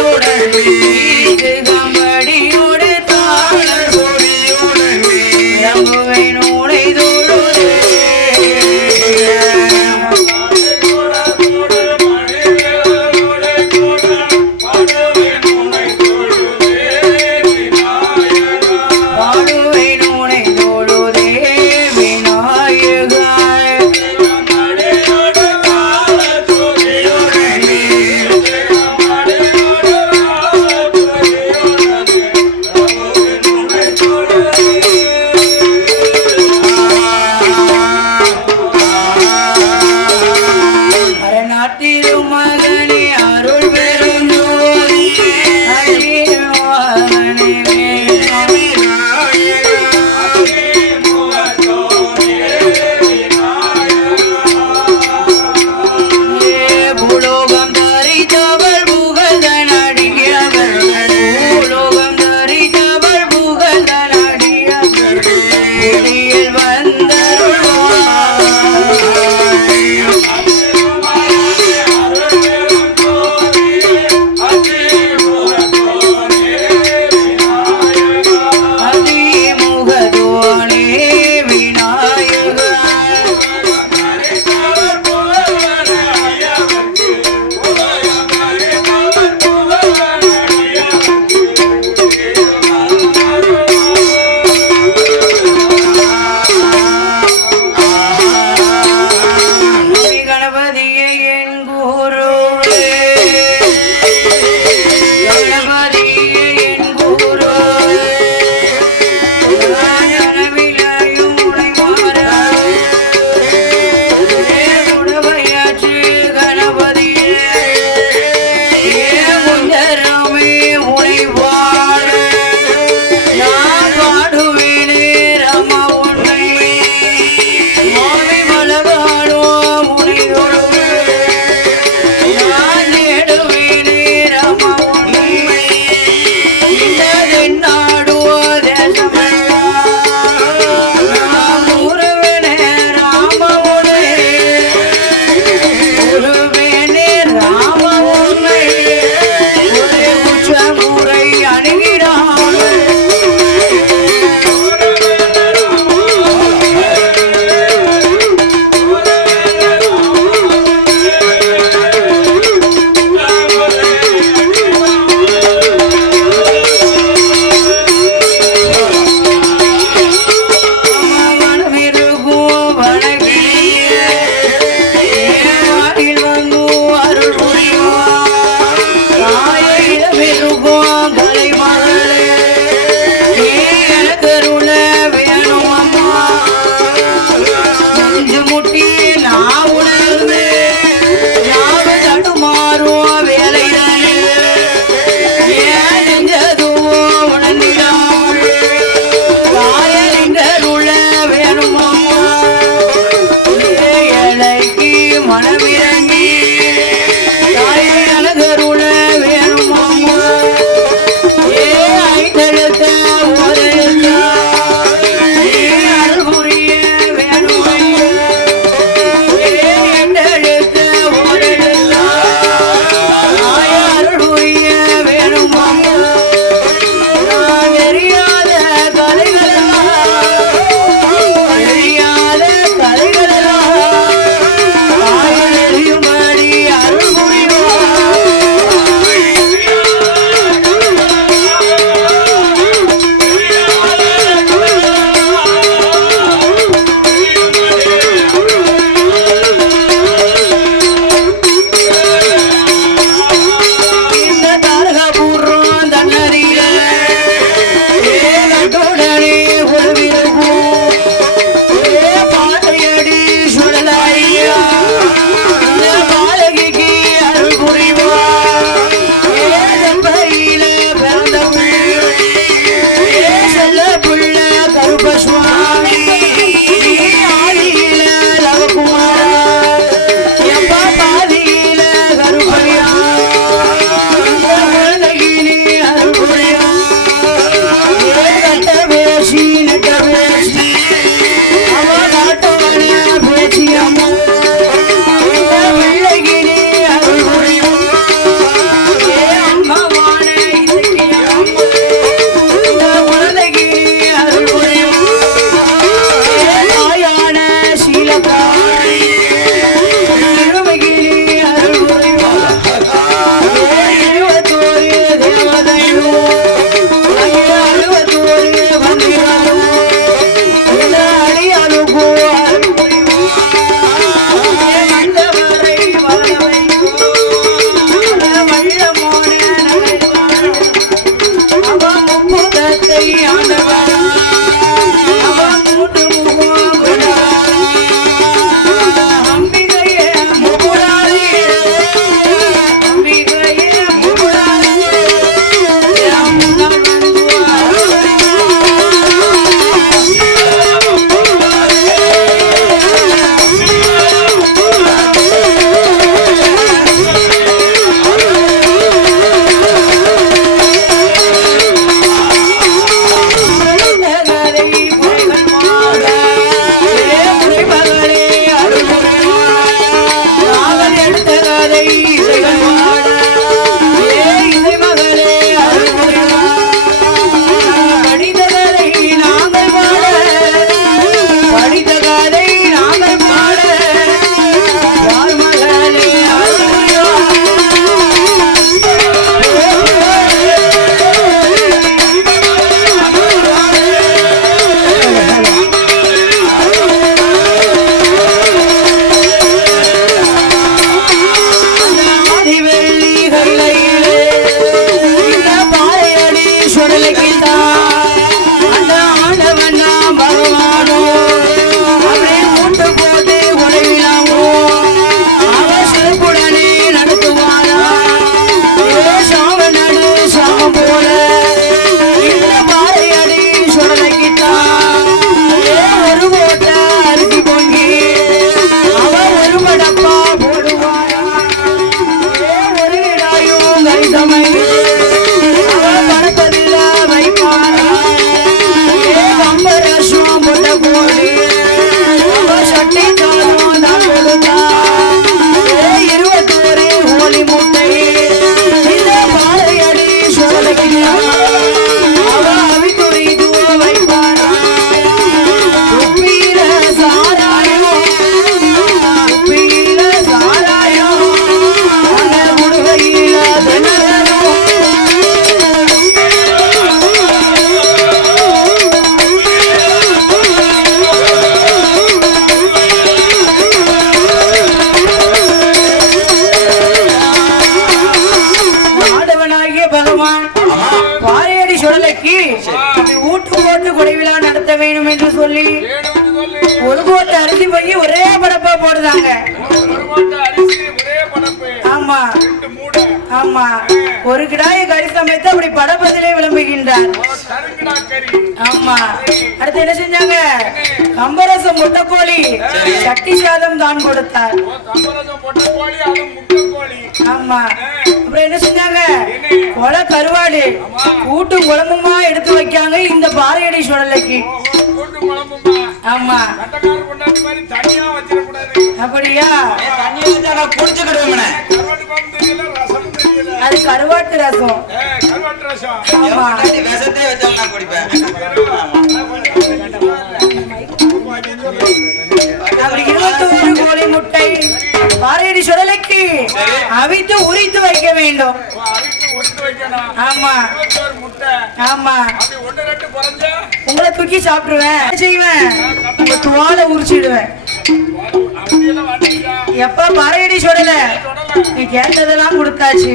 Thank you. சுடலைக்கு ஊட்டு போட்டு கொடை விழா நடத்த வேண்டும் என்று சொல்லி ஒரு கோட்டை அரிசி போய் ஒரே படப்பா போடுதாங்க. ஆமா ஆமா, ஒரு கிடாய கறி சமைத்து அப்படி படப்பதிலே விளம்புகின்றார். ஆமா, அடுத்து என்ன செஞ்சாங்க? கம்பரசம் முட்டைக்கோழி சட்டி சாதம் தான் கொடுத்தார். ஆமா, அப்புறம் என்ன செஞ்சாங்க? கொலை கருவாடு கூட்டு குழம்புமா எடுத்து வைக்காங்க இந்த பாறையடி சுடலைக்கு. ஆமா, அப்படியா? அது கருவாட்டு ரசம். அப்படி 21 கோழி முட்டை பாறையடி சுடலைக்கு அவித்து உரித்து வைக்க வேண்டும். ஆமா ஆமா, உங்களை தூக்கி சாப்பிடுவேன், செய்வேன், உங்க துவால உரிச்சிடுவேன். எப்ப பாறையடி சுடல நீ கேட்டதெல்லாம் கொடுத்தாச்சு.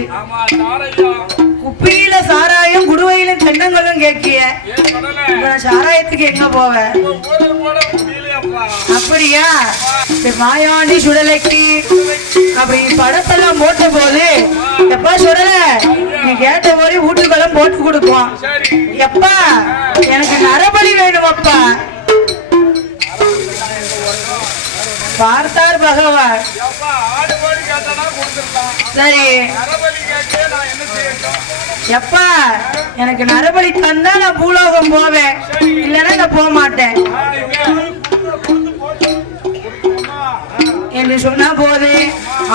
குப்பியில சாராயம் குடுவையிலும் தென்னங்களும் கேட்கிய, சாராயத்துக்கு எங்க போவ? அப்படியா? மாயாண்டி சுடலைக்கு அப்படி படத்தெல்லாம் போட்ட போது எப்ப சுடல நீ கேட்ட போது வீட்டுக்கெல்லாம் போட்டு கொடுப்போம். எப்பா எனக்கு நரபலி வேணும் அப்பா. பார்த்தார் பகவான். சரி எப்பா எனக்கு நரபலி தந்தா நான் பூலோகம் போவேன், இல்லைன்னா நான் போக மாட்டேன் என்று சொன்ன போது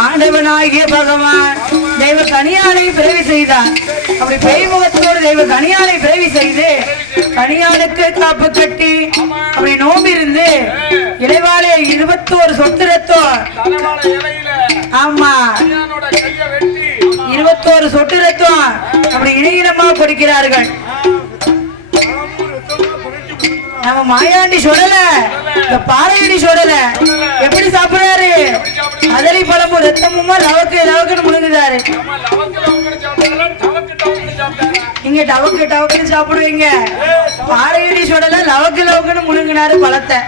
ஆண்டவனாகிய பகவான் தெய்வ கனியானை பிறவி செய்தார். அப்படி பெய்முகத்தோடு தெய்வ கனியானை பிறவி செய்து கனியானுக்கு காப்பு கட்டி அப்படி நோம்பிருந்து இளைவாலே 21 சொட்டு ரத்தம். ஆமா, 21 சொட்டு ரத்தம் அப்படி இணையினமா கொடுக்கிறார்கள். நம்ம மாயாண்டி சொல்லல, இந்த பாறையடி சொல்லல. எப்படி சாப்பிடுறாரு? அதலி பழமும் ரத்தமுமா லவக்கு லவக்குன்னு முழுங்குதாரு. இங்க டவக்கு டவக்குன்னு சாப்பிடுவீங்க, பாறையடி சொல்லல லவக்கு லவக்குன்னு முழுங்கினாரு பழத்தை.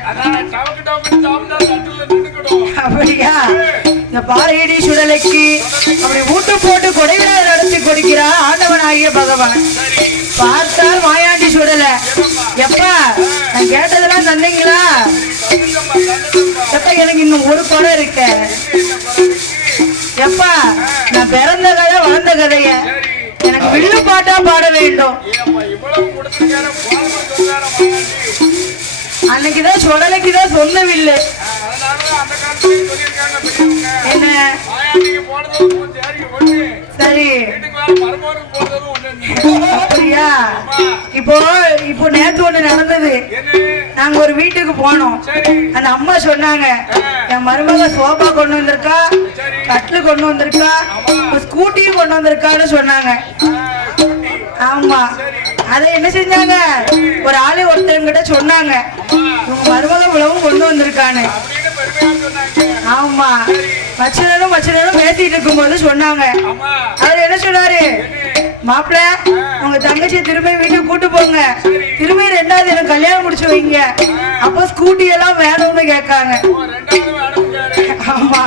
அப்படியா? இந்த பாறையடி சுடலைக்கு அப்படி ஊட்டு போட்டு கொடைவிழா நடத்தி கொடுக்கிறார் ஆண்டவன் ஆகிய பகவான். பார்த்தால் மாயாண்டி சுடல. எப்பா நான் கேட்டதெல்லாம் தந்தீங்களா? எப்ப எனக்கு இன்னும் ஒரு குறை இருக்க. எப்பா நான் பிறந்த கதை வளர்ந்த கதைய எனக்கு வில்லு பாட்டா பாட வேண்டும். அன்னைக்குதான் சுடலைக்குதான் சொல்லவில்லை. என்ன சரி அப்படியா? இப்போ இப்போ நேத்து ஒண்ணு நடந்தது. நாங்க ஒரு வீட்டுக்கு போனோம். அந்த அம்மா சொன்னாங்க என் மருமக சோபா கொண்டு வந்திருக்கா, கட்டில் கொண்டு வந்திருக்கா, ஸ்கூட்டியும் கொண்டு வந்திருக்கான்னு சொன்னாங்க. ஆமா, அதை என்ன செஞ்சாங்க? ஒரு ஆளு ஒருத்தவங்கிட்ட சொன்னாங்க உங்க மருமக உழவும் கொண்டு வந்திருக்கான்னு. ஆமா, மச்சனும் பேசிட்டு இருக்கும் போது சொன்னாங்க. அவர் என்ன சொன்னாரு? மாப்பிள்ள உங்க தங்கச்சி திரும்ப வீட்டுக்கு கூட்டு போங்க, திரும்ப 2வது எனக்கு கல்யாணம் முடிச்சு வைங்க, அப்ப ஸ்கூட்டி எல்லாம் வேணும்னு கேட்காங்க. ஆமா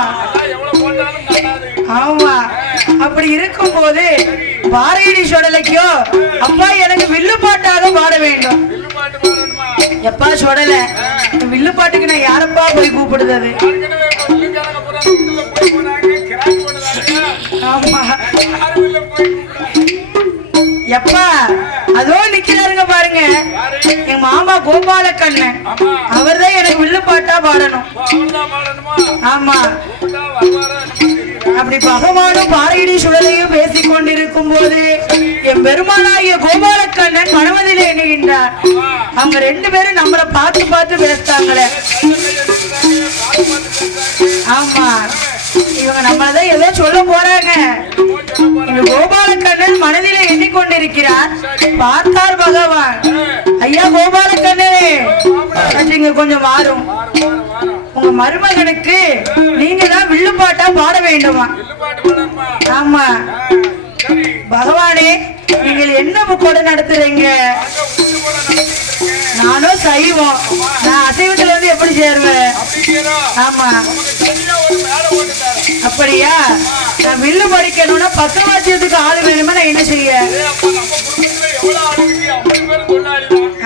ஆமா, அப்படி இருக்கும் போது பாறையடி சுடலைக்கோ அப்பா எனக்கு வில்லு பாட்டாக பாட வேண்டும். எப்பா சுடல வில்லு பாட்டுக்கு நான் யாரப்பா போய் கூப்பிடுறது? ஆமா, எப்பா அதோ நிக்கிறாருங்க பாருங்க, எங்க மாமா கோபாலக்கண்ணன். அவர்தான் எனக்கு வில்லு பாட்டா பாடணும். ஆமா, அப்படி பகவானும் பாறையடி சுடலையும் பேசிக் கொண்டிருக்கும் போது என் பெருமானாகிய கோபாலக்கண்ணன் மனமதிலே எண்ணுகின்றார். அவங்க 2 பேரும் நம்மளை பார்த்து பார்த்து பேசுறாங்களே. ஆமா, இவங்க நம்மளதான் ஏதோ சொல்ல போறாங்க. கோபாலக்கண்ணன் மனதிலே எண்ணிக்கொண்டிருக்கிறார். பார்த்தார் பகவான். ஐயா கோபாலக்கண்ணனே, இங்க கொஞ்சம் மாறும். உங்க மருமகனுக்கு நீங்க தான் வில்லு பாட்டா பாட வேண்டுமா? ஆமா, பகவானே, நீங்கள் என்ன முக்கோட நடத்துறீங்க? நானும் சைவம். நான் அசைவத்துல வந்து எப்படி சேருவேன்? ஆமா. அப்படியா? நான் வில்லு படிக்கணும்னா பக்கவாத்தியத்துக்கு ஆளு வேணுமா? நான் என்ன செய்ய?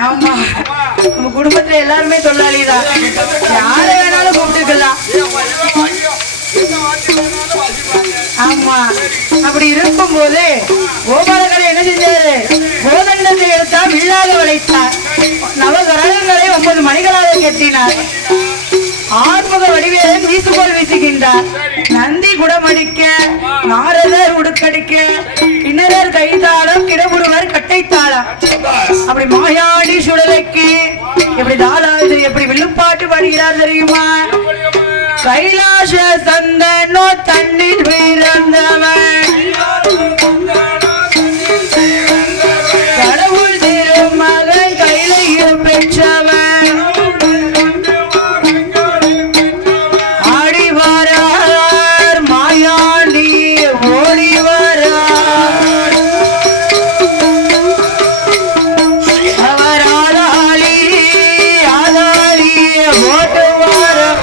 ஆமா, நம்ம குடும்பத்துல எல்லாருமே தொழிலாளிதான். யாரை வேணாலும் கூப்பிட்டுக்கலாம். ஆமா, அப்படி இருக்கும் போது கோபாலகரை என்ன செஞ்சாரு? கோதண்டத்தை எடுத்தா வில்லாக வளைத்தார். நவகிரகங்களை 9 மணிகளாக கட்டினார். ஆறுமுக வடிவேலன் வீசுகோல் வீசுகின்றார். நந்தி குடமடிக்க, நாரதர் உடுக்கடிக்க, கிண்ணறர் கைதாளம், கிடமுருவர் கட்டைத்தாளம். அப்படி மாயாடி சுடலைக்கு எப்படி தாளாது எப்படி வில்லுப்பாட்டு பாடுகிறார் தெரியுமா? கைலாச சந்தனோ தண்ணீர் பிறந்தவன், கடவுள் திருமகன் கையிலையும் பெற்றவன், ஆடி வரார் மாயாண்டி ஓடி வரார், அவர் ஆதாளி ஆதாளி ஓட்டு வரார்.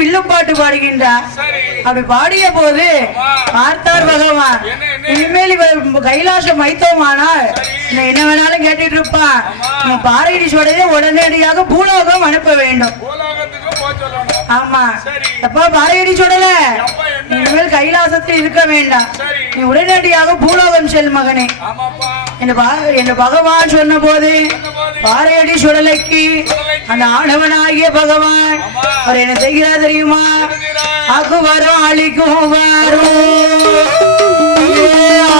வில்லுப்பாட்டு பாடுகின்றார். அப்படி பாடிய போது பார்த்தார் பகவான், இனிமேல் கைலாசம் வைத்தோமானால் என்ன வேணாலும் கேட்டுட்டு இருப்பான். பாறையடி சோடையை உடனடியாக பூலோகம் அனுப்ப வேண்டும். ஆமா, அப்பா பாறையடி சோடல, இனிமேல் கைலாசத்தில் இருக்க வேண்டாம், நீ உடனடியாக பூலோகம் செல் மகனே என்று பகவான் சொன்ன போது பாறையடி சுடலைக்கு அந்த ஆடவனாகிய பகவான் அவர் என்ன செய்கிறார் தெரியுமா? அகு வரும் அழிக்கும் வரும்,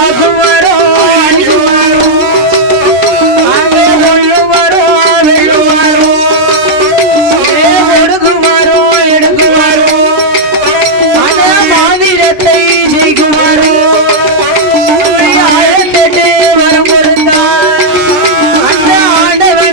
அகு வரும் அழிக்கும் வரும், அங்கு கொள்ளு வரும் வெள்ளு வரும், ஒடுக்கு வரும் எடுக்கு வரும், அந்த மாதிரத்தை ஜெயிக்கும் வரும், ஆழத்தட்டு வரம் பொருந்தார் அந்த ஆண்டவன்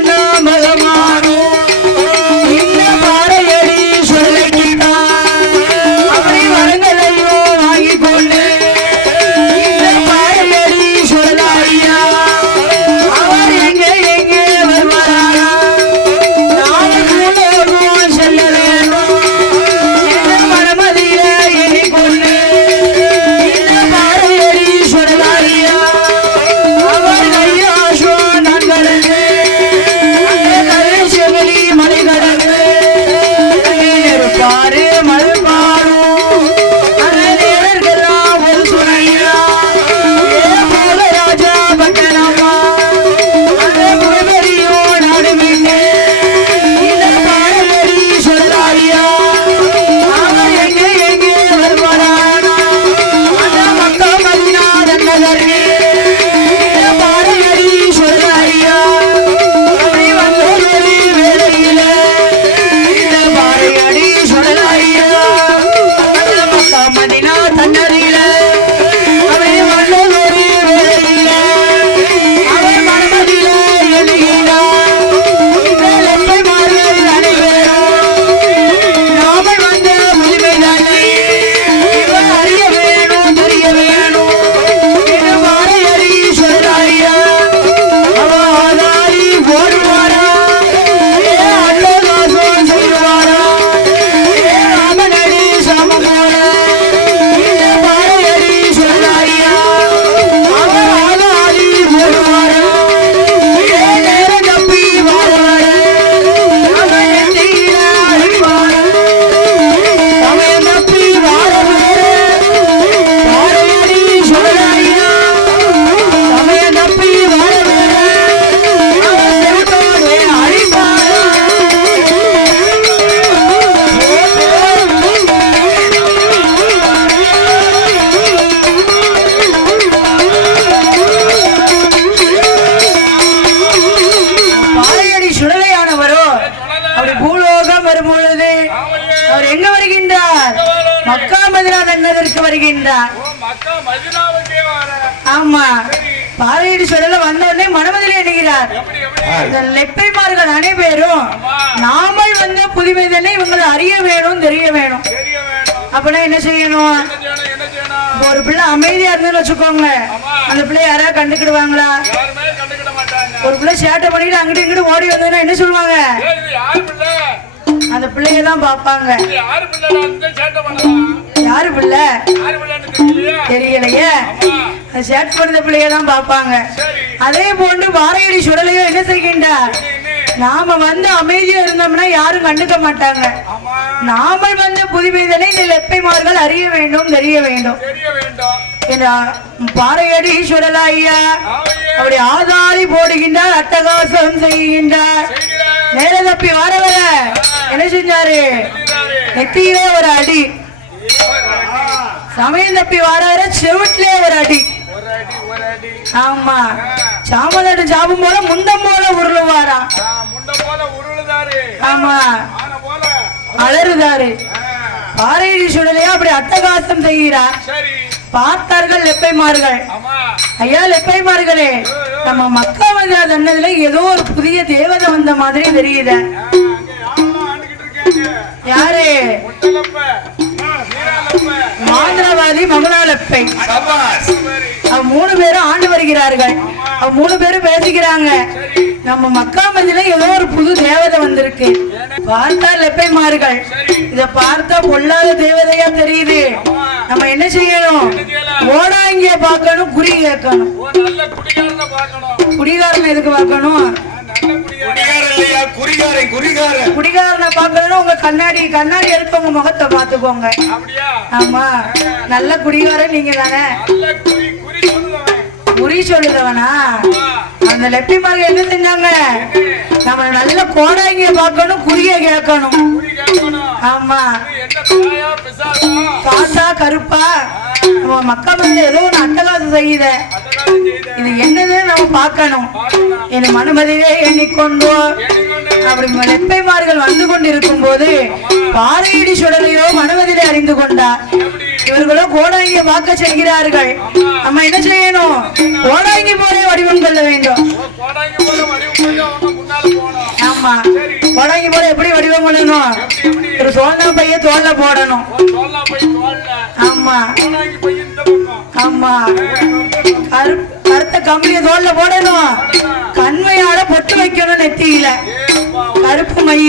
மக்கா மதினா தன்னதற்கு வருகின்றார். ஆமா, பாறையடி சொல்லல வந்த உடனே மனமதிலே எண்ணுகிறார். லெப்பைமார்கள் அனைவரும் நாமல் வந்த புதுமைதனை இவங்களை அறிய வேணும், தெரிய வேணும். அப்படின்னா என்ன செய்யணும்? ஒரு பிள்ளை அமைதியா இருந்துன்னு வச்சுக்கோங்க, அந்த பிள்ளை யாராவது கண்டுக்கிடுவாங்களா? ஒரு பிள்ளை சேட்டை பண்ணிட்டு அங்கிட்டு இங்கிட்டு ஓடி வந்ததுன்னா என்ன சொல்லுவாங்க? அந்த பிள்ளையதான் பாப்பாங்க. யாரு பிள்ளை தெரியலையே, சேட்டை பண்ண பிள்ளையதான் பாப்பாங்க. அதே போன்று பாறையடி சுடலையோ என்ன செய்கின்றார்? நாம வந்து அமைதியா இருந்தோம்னா யாரும் கண்டுக்க மாட்டாங்க. நாமல் வந்த புதுமைதனை இந்த லெப்பைமார்கள் அறிய வேண்டும், தெரிய வேண்டும். பாறையடி சுடலா ஐயா அப்படி ஆதாரி போடுகின்றார், அட்டகாசம் செய்கின்றார். நேர தப்பி வரவர என்ன செஞ்சாரு? நெத்தியிலே ஒரு அடி, சமயம் தப்பி வர செவிட்டிலே ஒரு அடி. ஆமா, சாமலாட்டு சாபம் போல முண்டம் போல உருளுவாரா. ஆமா, அலறுதாரு. பாறையடி சுடலையா அப்படி அட்டகாசம் செய்கிறார். பார்த்தார்கள் லெப்பைமார்கள். ஐயா லெப்பைமார்களே, நம்ம மக்கா மதினா தன்னதுல ஏதோ ஒரு புதிய தேவதை வந்த மாதிரி தெரியுத. யாரு? மாந்திரவாதி மகனாலப்பை. மூணு பேரும் ஆண்டு வருகிறார்கள். மூணு பேரும் பேசிக்கிறாங்க, நம்ம மக்கா மதினா ஏதோ ஒரு புது தேவதை வந்திருக்கு. பார்த்தா லெப்பைமார்கள், இத பார்த்தா பொல்லாத தேவதையா தெரியுது. நம்ம என்ன செய்யணும்? ஓடாங்கிய பார்க்கணும், குறி கேட்கணும். குடிகாரன் எதுக்கு பார்க்கணும்? குடிகாரனை பார்க்கணும். உங்க கண்ணாடி எடுத்து உங்க முகத்தை பார்த்துக்கோங்க. ஆமா, நல்ல குடிகாரன் நீங்க தானே. குறி சொல்லுதவனா? அந்த லெப்பிமார்கள் என்ன செஞ்சாங்க? நம்ம நல்ல கோடாங்கிய பார்க்கணும், குறிய கேட்கணும். ஆமா, காசா கருப்பா மக்கா மதினா ஏதோ ஒரு அட்டகாசம் செய்யுத. இது என்னது நம்ம பார்க்கணும். என் மனுமதியே எண்ணிக்கொண்டோ அப்படி லெப்பைமார்கள் வந்து கொண்டிருக்கும் போது பாறையடி சுடலையோ மனுமதிலே அறிந்து கொண்டார். இவர்களோ கோடாங்கிய பார்க்க செய்கிறார்கள். நம்ம என்ன செய்யணும்? கோடாங்கி போல வடிவம் கொள்ள வேண்டும். ஆமா, கோடாங்கி போல எப்படி வடிவம் கொள்ளணும்? ஒரு சோழனா பைய தோல்ல போடணும். ஆமா ஆமா, கருத்த கம்பிய தோல்ல போடணும். கண்மையால பொட்டு வைக்கணும் நெத்தியில, கருப்பு மை.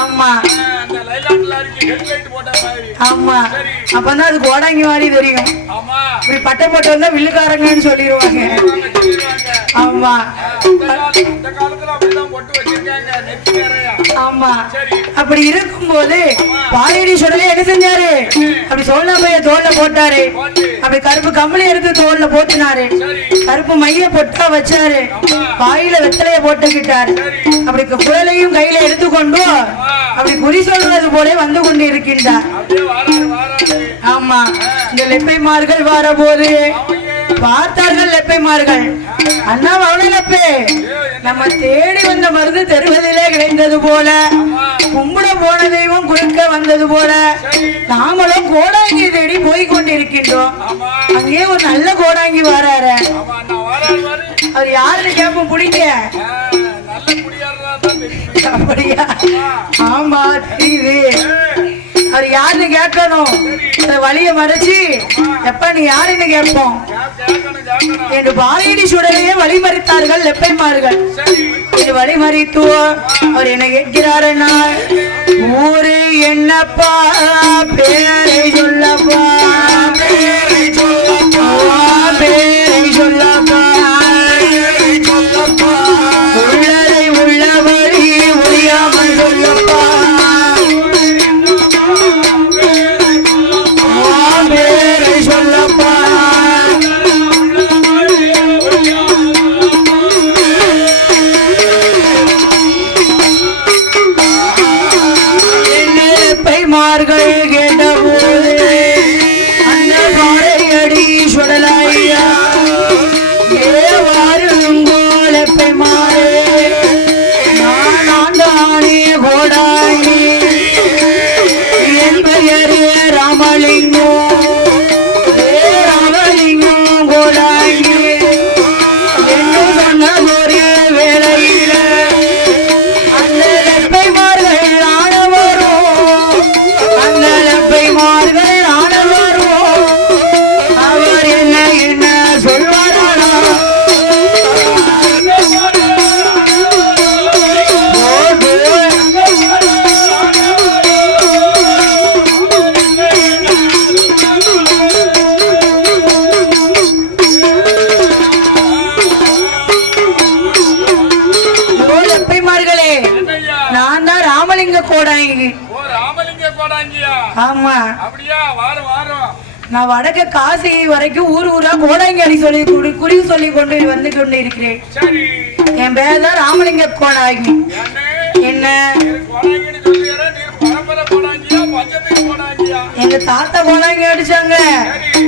ஆமா ஆமா, அப்பதான் அது கோடாங்கி மாதிரி தெரியும். இப்படி பட்டை போட்டு வந்தா வில்லுக்காரங்கன்னு சொல்லிடுவாங்க. ஆமா ஆமா, அப்படி இருக்கும் போது பாறையடி சுடலை என்ன செஞ்சாரு? அப்படி சோழனா பைய தோல்ல போட்டாரு. அப்படி கருப்பு கம்பளி எடுத்து தோல்ல போட்டுனாரு. கருப்பு மைய பொட்டா வச்சாரு. வாயில வெத்தலைய போட்டுக்கிட்டாரு. அப்படி குழலையும் கையில எடுத்துக்கொண்டு அப்படி குறி சொல்றது போல வந்து கொண்டு இருக்கின்றார். ஆமா, இந்த லெப்பைமார்கள் வர போது பார்த்தார்கள் லெப்பைமார்கள். அண்ணா மகனப்பே, நம்ம தேடி வந்த மருந்து தெருவதிலே கிடைந்தது போல, கும்பிட போன தெய்வம் குறுக்க வந்தது போல, நாமளும் கோடாங்கி தேடி போய் கொண்டிருக்கின்றோம். அங்கே ஒரு நல்ல கோடாங்கி வராரு. அவர் யாருன்னு கேட்போம். பிடிக்க அப்படியா? ஆமா தெரியுது. அவர் யாருன்னு கேட்கணும். வழிய மறைச்சு எப்ப நீ யாருன்னு கேட்போம் என்று பாறையடி சுடலையே வழிமறித்தார்கள் லெப்பைமார்கள். இது வழிமறித்து அவர் என்ன கேட்கிறாருன்னா, ஊரு என்னப்பா பேரை சொல்லப்பா, பேரை சொல்லப்பா, பேரை சொல்லப்பா, உள்ளதை உள்ளபடி ஒழியாமல் சொல்லப்பா, பேரை சொல்லப்பா. கேட்டபோது அந்த பாறையடி சுடலையா கோடாங்கி. ராமலிங்க கோடாங்கியா? ஆமா. அப்படியா? வாரம் வாரம் நான் வடக்கு காசி வரைக்கும் ஊர் ஊரா கோடாங்கி அடி சொல்லி குறி சொல்லி கொண்டு வந்து கொண்டு இருக்கிறேன். சரி. என் பேர் தான் ராமலிங்க கோடாங்கி. என்ன எங்க தாத்தா கோடாங்கி அடிச்சாங்க,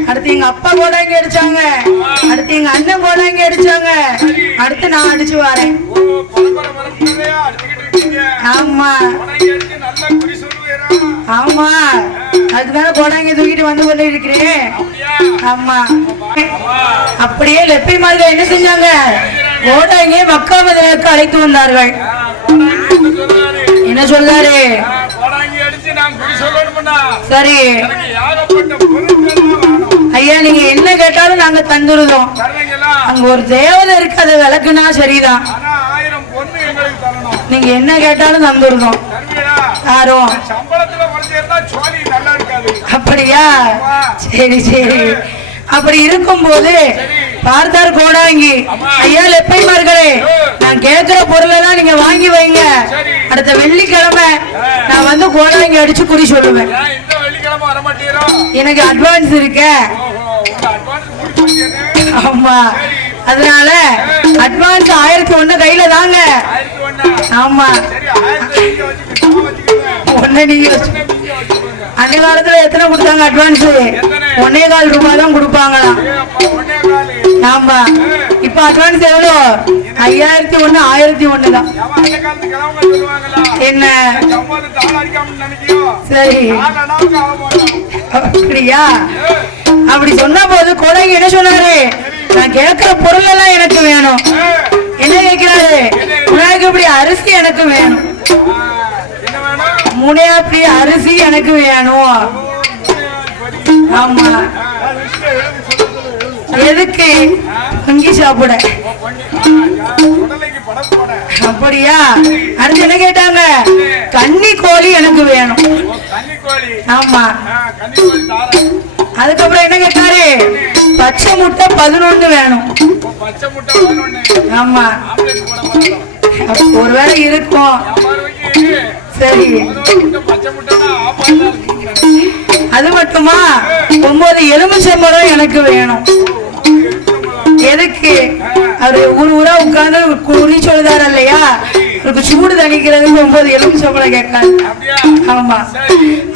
அடுத்து எங்க அப்பா கோடாங்கி அடிச்சாங்க, அடுத்து எங்க அண்ணன் கோடாங்கி அடிச்சாங்க, அடுத்து நான் அடிச்சு வரேன். ஆமா ஆமா, அதுக்குதான கோடாங்கி தூக்கிட்டு வந்து கொண்டு இருக்கிறேன். ஆமா. அப்படியே லெப்பை மாதிரி என்ன செஞ்சாங்க, கோடாங்கிய மக்கா மதிலுக்கு அழைத்து வந்தார்கள். என்ன சொல்றாரு? சரி ஐயா, நீங்க என்ன கேட்டாலும் நாங்க தந்துருதோம். அங்க ஒரு தேவதை இருக்கு, அதை விளக்குனா சரிதான். நீங்க என்ன கேட்டாலும் தந்துருதோம். யாரும் அப்படியா? சரி சரி. அப்படி இருக்கும் போது பார்த்தார் கோடாங்கி, ஐயா லெப்பைமார்களே, நான் கேட்கிற பொருள் எல்லாம் நீங்க வாங்கி வைங்க. அடுத்த வெள்ளிக்கிழமை நான் வந்து கோடாங்கி அடிச்சு குறி சொல்லுவேன். எனக்கு அட்வான்ஸ் இருக்க. ஆமா, அதனால அட்வான்ஸ் 1001 கையில தாங்க. ஆமா, ஒன்னு நீங்க அந்த காலத்துல எத்தனை கொடுத்தாங்க அட்வான்ஸ்? 1.25 ரூபாய் தான் கொடுப்பாங்களாம். ஆமா, இப்ப அட்வான்ஸ் எவ்வளோ? 5001 1001 தான். என்ன சரி அப்படியா? அப்படி சொன்ன போது கோடாங்கி என்ன சொன்னாரு, நான் கேட்கிற பொருள் எல்லாம் எனக்கு வேணும். என்ன கேட்கிறாரு? உனக்கு இப்படி அரிசி எனக்கு வேணும், முனையாப்பி அரிசி எனக்கு வேணும். ஆமா, எதுக்கு? பொங்கி சாப்பிட. அப்படியா? அடுத்து என்ன கேட்டாங்க? கன்னி கோழி எனக்கு வேணும். ஆமா. அதுக்கப்புறம் என்ன கேட்டாரு? பச்சை முட்டை 11 வேணும். ஆமா, ஒருவேளை இருக்கும். சரி, அது மட்டுமா? 9 எலுமிச்சம்பழம் எனக்கு வேணும். எதுக்கு? அவரு ஊரா உட்கார்ந்து குறி சொல்லுதாரு இல்லையா, அவருக்கு சூடு தணிக்கிறதுக்கு 9 எலுமிச்சம்பழம் கேட்காரு. ஆமா.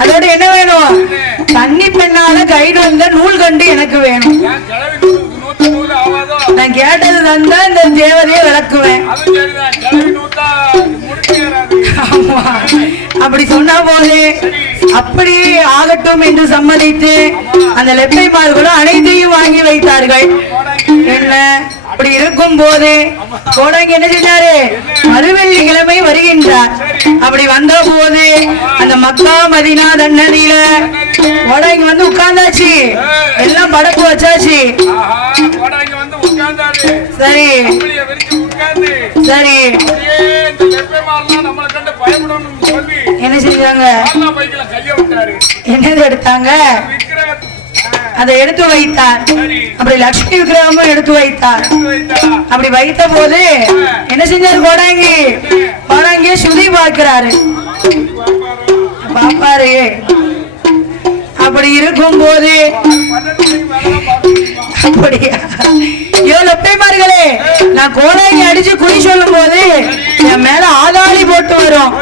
அதோட என்ன வேணும்? கன்னி பெண்ணால கைடு வந்த நூல் கண்டு எனக்கு வேணும். நான் கேட்டது தந்தா இந்த தேவதையை விளக்குவேன். ஆமா, அப்படி சொன்னா போது அப்படியே ஆகட்டும் என்று சம்மதித்து அந்த லெப்பைமார்களும் அனைத்தையும் வாங்கி வைத்தார்கள். என்ன அப்படி இருக்கும் போது கோடாங்கி என்ன செஞ்சாரு? மறுவெள்ளிக்கிழமை வருகின்றார். அப்படி வந்த போது அந்த மக்கா மதினா தன்னதியில கோடாங்கி வந்து உட்கார்ந்தாச்சு, எல்லாம் படப்பு வச்சாச்சு. சரி சரி. என்ன செஞ்சாங்க? என்னது எடுத்தாங்க? அதை எடுத்து வைத்தார். அப்படி லட்சுமி விக்கிரகமும் எடுத்து வைத்தார். அப்படி வைத்த போது என்ன செஞ்சாரு கோடாங்கி? கோடாங்கிய சுதி பார்க்கிறாரு. பாப்பாரு. அப்படி இருக்கும் போது அப்படியா? லெப்பைமார்களே, நான் கோடாங்கி அடிச்சு குறி சொல்லும் போது என் மேல ஆதாளி போட்டு வரும்.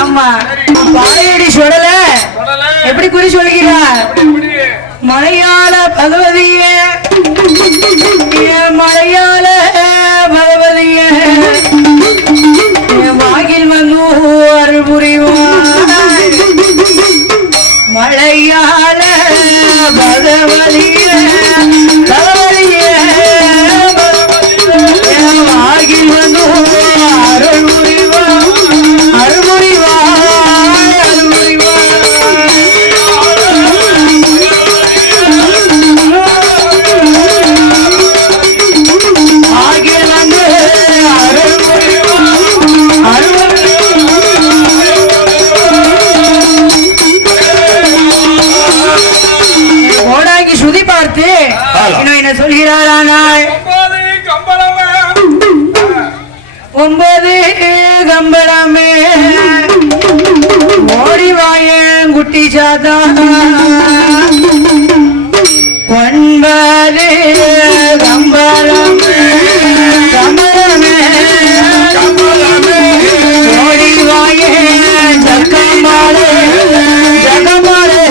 ஆமா, பாயடி சுடல எப்படி குறி சொல்லுகிறார்? மலையாள பகவதியே, மலையாள பகவதியே, வாகில் வந்து அருள் புரிவார். மலையாள பகவதியே, பகவதியே, வாகில் வந்து அருள் புரிவார். அருள் புரிவார், அருள் புரிவார். கோடாங்கி சுதி பார்த்து என்ன சொல்கிறாரானால், 9 கம்பளமே குட்டி சாதா ஒன்பது கம்பளம் கமலமே ஓடி வாயே ஜக்கமாலே ஜகமாலே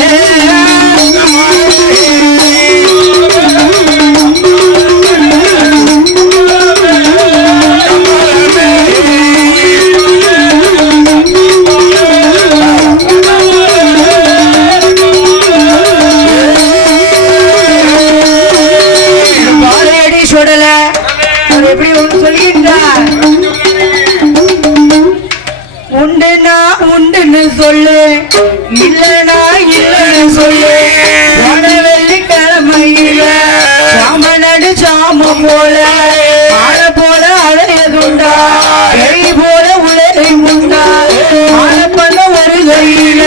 எப்படி ஒன்று சொல்லுகின்றார் உண்டுனா உண்டுன்னு சொல்லு இல்லனா இல்லன்னு சொல்லு போன வெள்ளிக்கிழமையில சாமனடு சாமம் போல ஆள போல அழையதுண்டா கை போல உலகை முண்டா ஆள பண்ண ஒரு கையில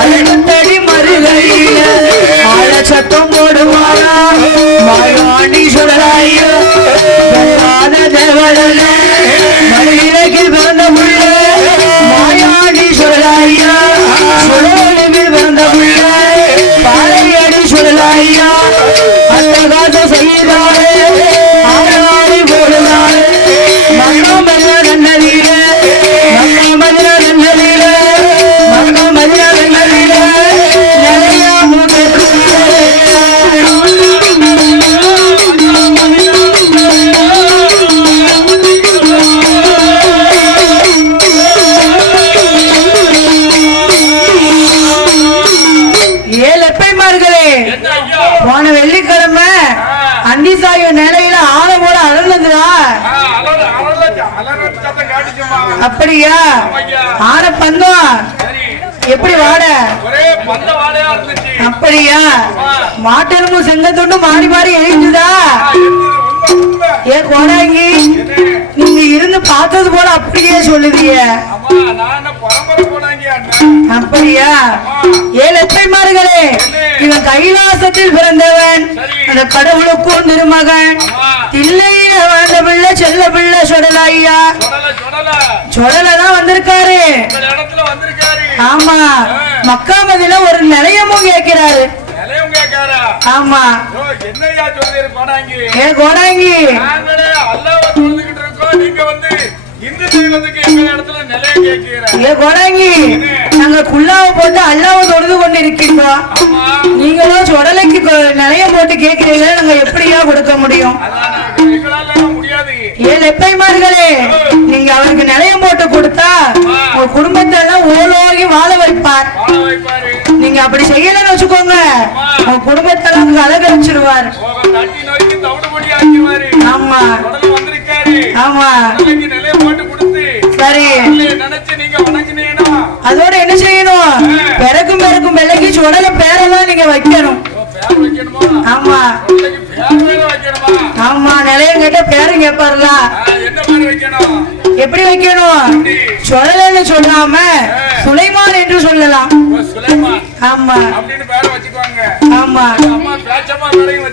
அழகுத்தடி மறுகையில ஆள சத்தம் போடுவாரா மாயாண்டி சொல்லலாயோ தேவதல்ல மயிலகில் பிறந்த புள்ள மாயாண்டி சொல்லலாயா சுழலில் பிறந்த புள்ள பாறையடி சொல்லலாயா அந்த காசம் செய்தாரே ஆறாடி போடுதாரே மக்கா மதினா நன்னதியில மக்கா மதினா நன்னதியில மக்கா மதினா நன்னதியில நிறையா போன வெள்ளிக்கிழமை அந்திசாயு நிலையில ஆள போல அழகுதா அப்படியா ஆட பந்தம் எப்படி வாட அப்படியா மாட்டெலும்பு செங்கத்தொண்டு மாறி மாறி எழுந்துதா ஏ கோடாங்கி நீங்க இருந்து பார்த்தது போல அப்படியே சொல்லுதிய அப்படியா ஏழு எத்தைமார்களே இவன் கைலாசத்தில் பிறந்தவன் அந்த கடவுளுக்கும் திருமகன் தில்லையில வாழ்ந்த பிள்ளை செல்ல பிள்ளை சொடலாய்யா சொடலதான் வந்திருக்காரு ஆமா மக்காமதில ஒரு நிலையமும் கேட்கிறாரு ஆமா ஏ கோடாங்கி நாங்க குல்லாவை போட்டு அல்லாவை தொழுது கொண்டு இருக்கின்றோம் நீங்களும் சொடலைக்கு நிலையம் போட்டு கேட்கிறீங்க நாங்க எப்படியா கொடுக்க முடியும் ஏழு எப்பைமார்களே நீங்க அவருக்கு நிலையம் போட்டு கொடுத்தா உங்க குடும்பத்தை எல்லாம் ஓலோகி வாழ வைப்பார் நீங்க அப்படி செய்யலன்னு வச்சுக்கோங்க உங்க குடும்பத்தை எல்லாம் அழகரிச்சிருவார் ஆமா ஆமா சரி அதோட என்ன செய்யணும் பிறக்கும் பிறக்கும் பிள்ளைக்கு சுடல பேரெல்லாம் நீங்க வைக்கணும் ஆமா ஆமா நிலையம் கேட்ட பேரும் கேட்பாருல எப்படி வைக்கணும் சுடலன்னு சொல்லாம சுலைமான் என்று சொல்லலாம் ஆமா ஆமா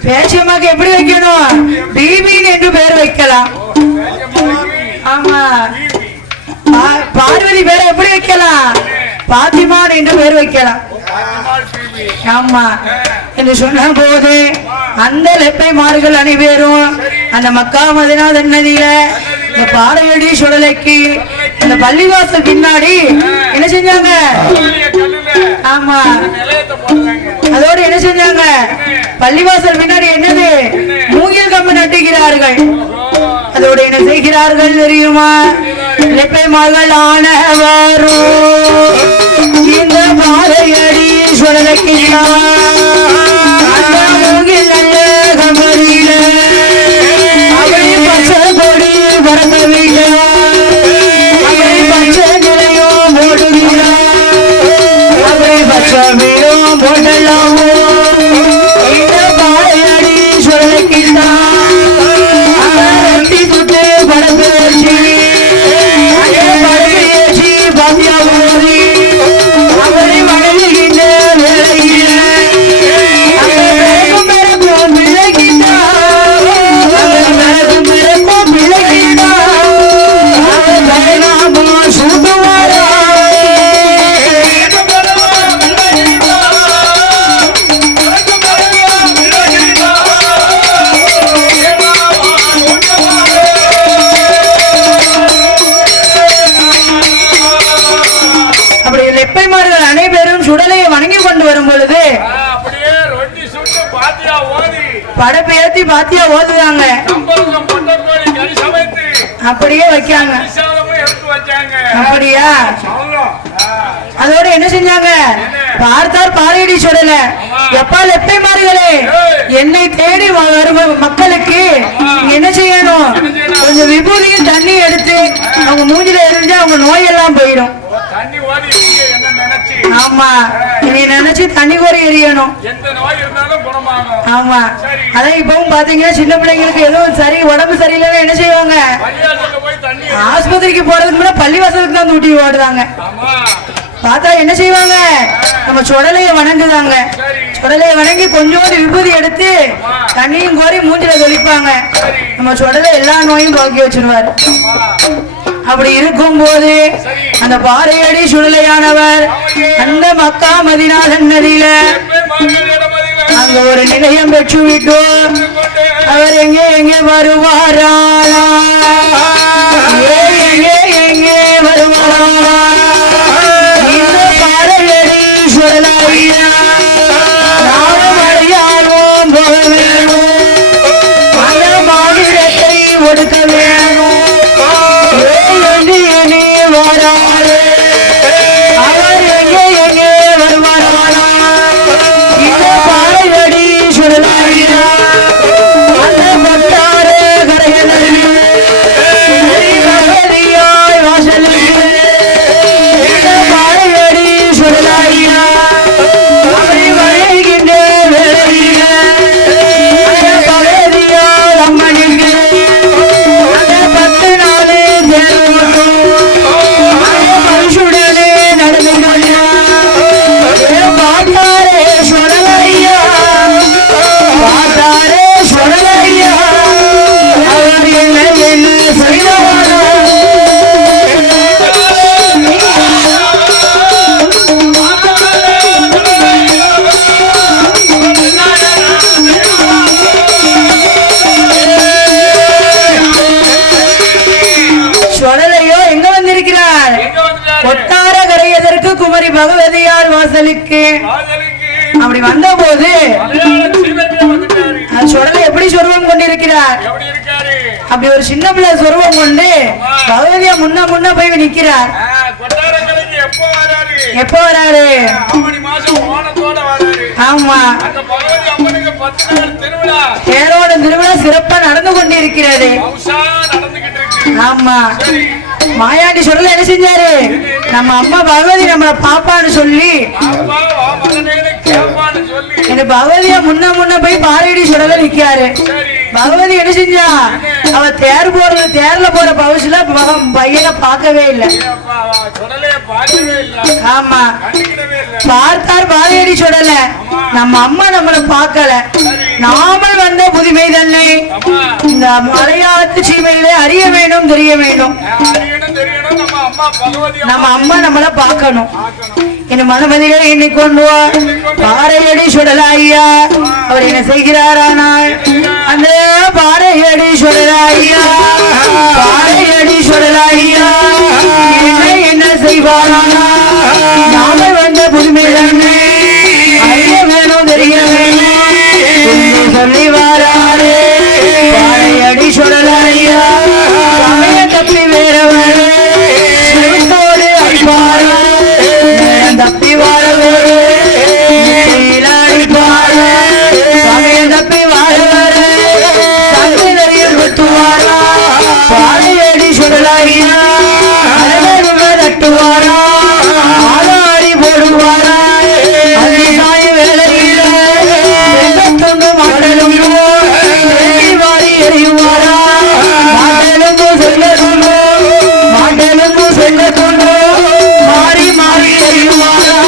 பேச்சம்மாக்கு எப்படி வைக்கணும் பீபின் என்று பேர் வைக்கலாம் ஆமா பார்வதி பேரை எப்படி வைக்கலாம் பாத்திமான் என்று பேர் வைக்கலாம் ஆமா என்று சொன்ன போது அந்த லெப்பைமார்கள் அனைவரும் அந்த மக்கா மதினா நதியில இந்த பாறையடி சுடலைக்கு இந்த பள்ளிவாசல் பின்னாடி என்ன செஞ்சாங்க ஆமா அதோடு என்ன செஞ்சாங்க பள்ளிவாசல் பின்னாடி என்னது மூங்கில் கம்பு நட்டுகிறார்கள் அதோடு என்ன செய்கிறார்கள் தெரியுமா லெப்பைமார்கள் ஆனவரும் இந்த பாறையடி சுடலைக்கு அவரை வணங்குகின்ற வேளையில் கொண்டு வரும் பொழுது அப்படியே ரொட்டி சுட்டு பாத்தியா ஓதி படப்பு ஏத்தி பாத்தியா ஓதுவாங்க. சம்பளம் பொட்டை கோழி கறி சமைத்து அப்படியே வைக்காங்க. விசாலமும் எடுத்து வச்சாங்க. அப்படியா? சொல்லும். அதோட என்ன செஞ்சாங்க? பார்த்தார் பாறையடி சொல்லல. எப்பா லெப்பை மாறுகளே, என்னை தேடி வரும் மக்களுக்கு என்ன செய்யணும்? கொஞ்சம் விபூதியும் தண்ணி எடுத்து அவங்க மூஞ்சில எரிஞ்சு அவங்க நோயெல்லாம் போயிடும். தண்ணி ஓடி என்ன நினைச்சு? ஆமா, நீ நினைச்சு தண்ணி கோரி எரியணும். எந்த நோய் இருந்தாலும் குணமாகும். ஆமா, அதான் இப்பவும் பாத்தீங்கன்னா சின்ன பிள்ளைங்களுக்கு எதுவும் சரி உடம்பு சரியில்லைன்னா என்ன செய்வாங்க? போய் தண்ணி ஆஸ்பத்திரிக்கு போறதுக்கு முன்னாடி பள்ளிவாசலுக்கு தான் தூட்டி ஓடுறாங்க. பார்த்தா என்ன செய்வாங்க? நம்ம சுடலைய வணங்குதாங்க. சுடலைய வணங்கி கொஞ்சோண்டு விபூதி எடுத்து தண்ணியும் கோரி மூஞ்சில தெளிப்பாங்க. நம்ம சுடலை எல்லா நோயும் போக்கி வச்சிருவாரு. அப்படி இருக்கும் போது அந்த பாறையடி சுடலையானவர் அந்த மக்கா மதினா சன்னதியில அங்க ஒரு நிலையம் பெற்று விட்டோம். அவர் எங்கே எங்கே வருவாரா? எங்கே எங்கே வருவாரா? இந்த பாறையடி சுடலையா நாமும் அறியாமோம் போக வேணும். அந்த மாநிலத்தை ஒடுக்க வேணும். அவர் எங்கே எங்கே வருவாரா? இந்த பாறையடி சுடலையா அந்த பட்டார கரைகளில் வாசலில் இந்த பாறையடி சுடலையா அவரை வரைகின்ற வேளையில அந்த பகதியால் அம்மனுக்கு அந்த 10 நாள் தேர்வு மனுஷுடனே நடந்து பாட்டாரே சுடலையா பாட்டாரே சுடலையா அவர் என்ன என்ன செய்வாரோ? சுடலையோ எங்க வந்திருக்கிறார்? கொட்டார கரையதற்கு குமரி பகவதியார் வாசலுக்கு. அப்படி வந்த போது சுடலை எப்படி சொருவம் கொண்டிருக்கிறார்? அப்படி ஒரு சின்ன பிள்ளை சொருவம் கொண்டு பகவதியா முன்ன முன்ன போய் நிக்கிறார். எப்ப வராரு? ஆமா, தேரோட திருவிழா சிறப்பா நடந்து கொண்டிருக்கிறது. ஆமா, மாயாண்டி சொல்லல என்ன செஞ்சாரு? நம்ம அம்மா பகவதி நம்மள பாப்பான்னு சொல்லி இந்த பகவதியா முன்ன முன்ன போய் பாறையடி சுடல நிக்காரு. பகவதி என்ன செஞ்சா? அவ தேர்ல போற பவுசுல பையனை பார்க்கவே இல்லை. ஆமா, பார்த்தார் பாறையடி சுடல. நம்ம அம்மா நம்மள பார்க்கல. நாமல் வந்த புதுமை தன்னை இந்த மலையாளத்து சீமையிலே அறிய வேண்டும், தெரிய வேண்டும். நம்ம அம்மா நம்மள பார்க்கணும். என் மனமதிலே எண்ணிக்கொண்டு பாறையடி சுடலையா அவர் என்ன செய்கிறாரானால் அந்த பாறையடி சுடலையா பாறையடி சுடலையா என்ன செய்வாரானா நாம வந்த புதுமை தன்னை அறிய வேணும், தெரிய வேணும் சொல்லி வாராரு. பாறையடி சுடலையா சமய தப்பி வேறவர் சிறுத்தோடு அடிப்பாரா தப்பி வாரவே சமயம் தப்பி வாரவர் சங்கரையில் குத்துவாரா. பாறையடி சுடலையா தட்டுவாரா ஆளாடி போடுவாரா. அதிகாய வேலையில தொண்டு மாட்டலும் வாரி எறியுவாரா. மாட்டலும் செல்ல கொண்டு மாட்டலும் செல்ல கொண்டு மாறி மாறி எறியுவாரா.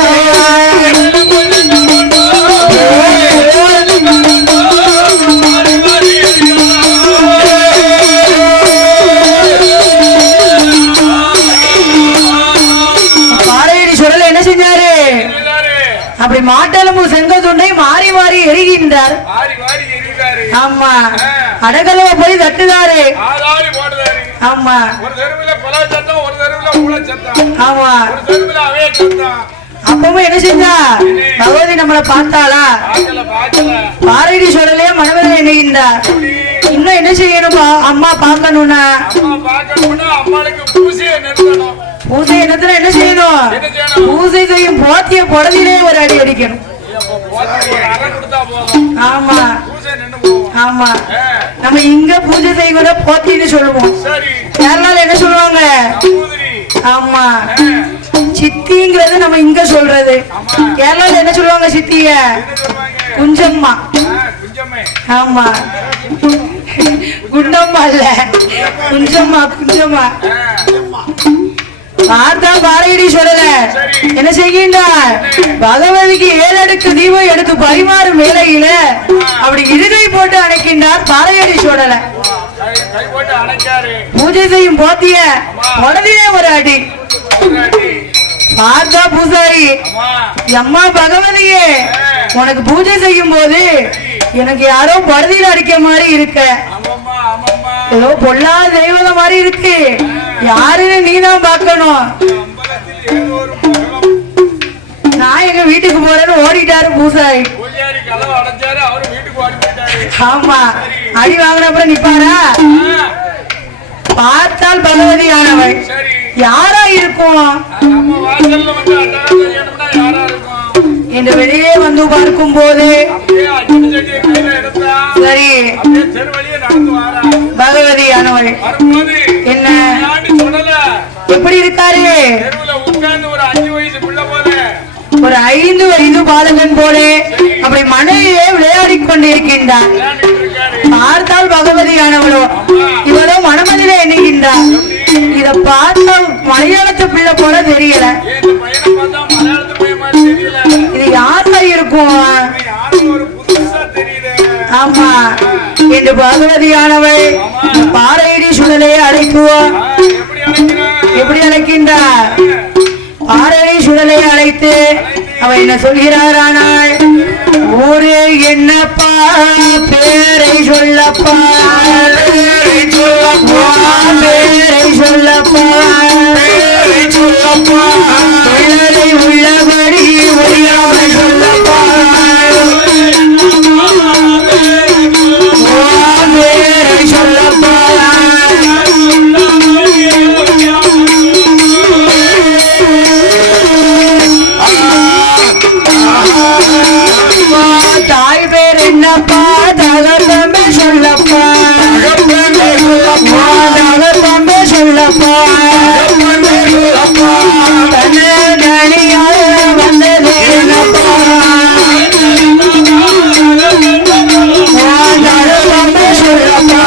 பாறையடி சுடல என்ன செஞ்சாரு? அப்படி மாட்டெலும்பு செங்க துண்டை மாறி மாறி எரிகின்றார். ஆமா, அடகலவ போய் தட்டுதாரு. ஆமா, ஆமா, அப்பவும் என்ன செஞ்சா பகவதி நம்மளை பார்த்தாளா பாரடி சொல்லலையே மனவரை எண்ணுகின்றார். இன்னும் என்ன செய்யணும் அம்மா பார்க்கணும்னா பூஜை இடத்துல என்ன செய்யணும் பூஜை செய்யும் போத்திய புடதிலே ஒரு அடி அடிக்கணும். ஆமா ஆமா நம்ம இங்க பூஜை செய்வத போத்தின்னு சொல்லுவோம். கேரளால என்ன சொல்லுவாங்க ஆமா சித்திங்கிறது நம்ம இங்க சொல்றது. கேரளால என்ன சொல்லுவாங்க சித்திய குஞ்சம்மா. ஆமா குண்டம்மா இல்ல குஞ்சம்மா குஞ்சம்மா. பார்த்தா பாரடி சொல்லல என்ன செய்கின்றார் பகவதிக்கு 7 அடுக்கு தீபம் எடுத்து பரிமாறும் வேளையில அப்படி இருகை போட்டு அணைக்கின்றார் பாரடி சொல்லல. பூஜை செய்யும் போத்திய உடனே ஒரு அடி பார்த்தா பூசாரி அம்மா பகவதியே உனக்கு பூஜை செய்யும் போது எனக்கு யாரோ படுதியில் அடிக்க மாதிரி இருக்க ஏதோ பொல்லாத தெய்வத மாதிரி இருக்கு யாருன்னு நீதான் பார்க்கணும். நான் எங்க வீட்டுக்கு போறேன்னு ஓடிட்டாரு பூசாரி. ஆமா அடி வாங்கின அப்புறம் நிப்பாரா பார்த்தால் பகவதியானவள் யாரா இருக்கும் என்று வெளியே வந்து பார்க்கும் போது சரி பகவதியானவள் என்ன எப்படி இருக்காரு ஒரு 5 வயது பாலகன் போல அப்படி மனைவியே விளையாடி கொண்டிருக்கின்றார். பார்த்தால் பகவதியானவளோ இவரோ மனமதிலே எண்ணுகின்றார். இத பார்த்தா மலையாளத்து பிள்ளை போல தெரியல. இது யாரா இருக்கும் ஆமா என்று பகவதியானவள் பாரடி சுடலை அழைக்குவோம். எப்படி அழைக்கின்றார் பாரடி சுடலை அழைத்து அவ என்ன சொல்கிறாரானால் ஊரே என்னப்பா பேரை சொல்லப்பா பேரை சொல்லப்பா உள்ளதை உள்ளபடி ஒழியாமல் சொல்லப்பா பேரை சொல்லப்பா தாய் பேர் என்னப்பா தகத்தம்பே சொல்லப்பா தகத்தம்பே சொல்லப்பா தனியாக வந்தது என்னப்பா தகத்தம்பே சொல்லப்பா